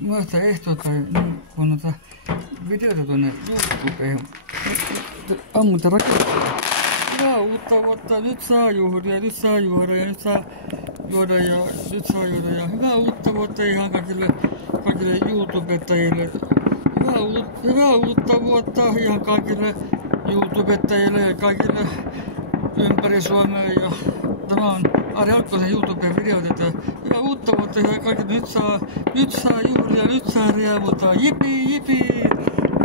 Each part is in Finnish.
Mä sitä ehtoitan kun noita videoita tuonne YouTubeen. Ammunta rakentaa. Hyvää uutta vuotta, nyt saa juhlia, nyt saa juoda ja nyt saa juoda ja nyt saa juoda ja hyvää uutta vuotta ihan kaikille YouTubettajille. Hyvää uutta vuotta ihan kaikille YouTubettajille ja kaikille ympäri Suomea. Ja tämä on Ari Alkkosen YouTuben videot, että hyvää uutta vuotta ja kaikille nyt saa juhlia, nyt saa riemuta, jipi jipi,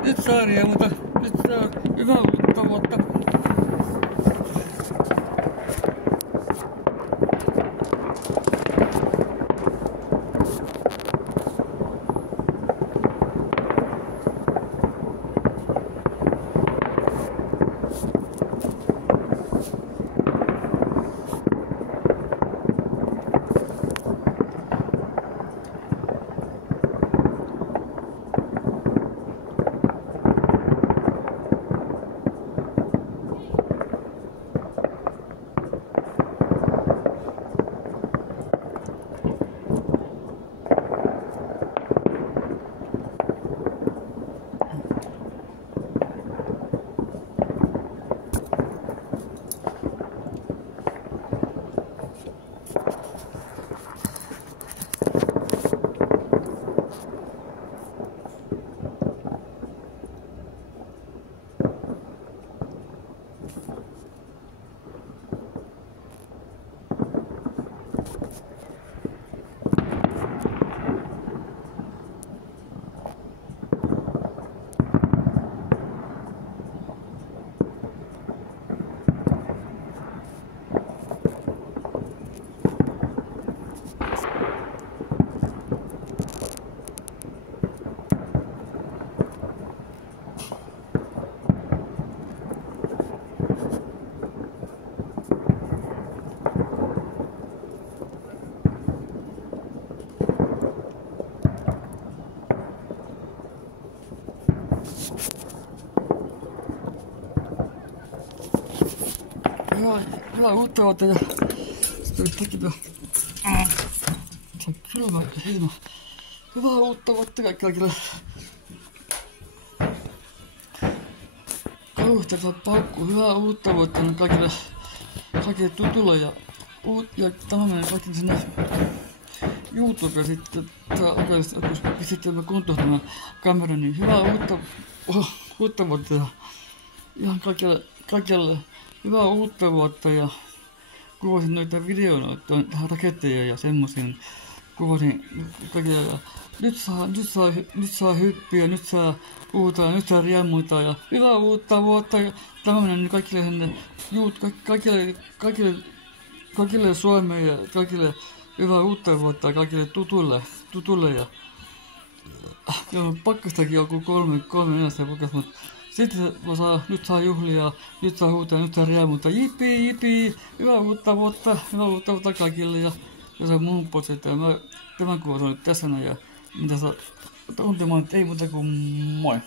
nyt saa riemuta, nyt saa hyvää uutta vuotta. Hyvää uutta vuotta ja sitten yhtäkkiä se on kylmä ilma. Hyvää uutta vuotta kaikille. Kauhtelta paukku. Hyvää uutta vuotta kaikille tutulle ja tämä menee kaikille sinne YouTubeen sitten. Tää oikeesti pistettiin mä kuntoon tämä kamera, niin hyvää uutta vuotta ja ihan kaikille hyvää uutta vuotta ja kuvasin noita videoita, raketteja ja semmosia. Kuvasin kaikille ja nyt saa hyppiä, nyt saa huutaa, nyt saa riemuita ja hyvää uutta vuotta ja tämä menee kaikille sinne kaikille Suomeen ja kaikille hyvää uutta vuotta ja kaikille tutulle ja pakkastakin joku kolme neljästä pakkasta, mutta sitten nyt saa juhlia, nyt saa huutaa, nyt saa riemuta, jipi jipi, hyvää uutta vuotta kaikille ja se on mun puolesta, että mä tämän kuvan olen tässä ja mitä saa tuntemaan, ei muuta kuin moi.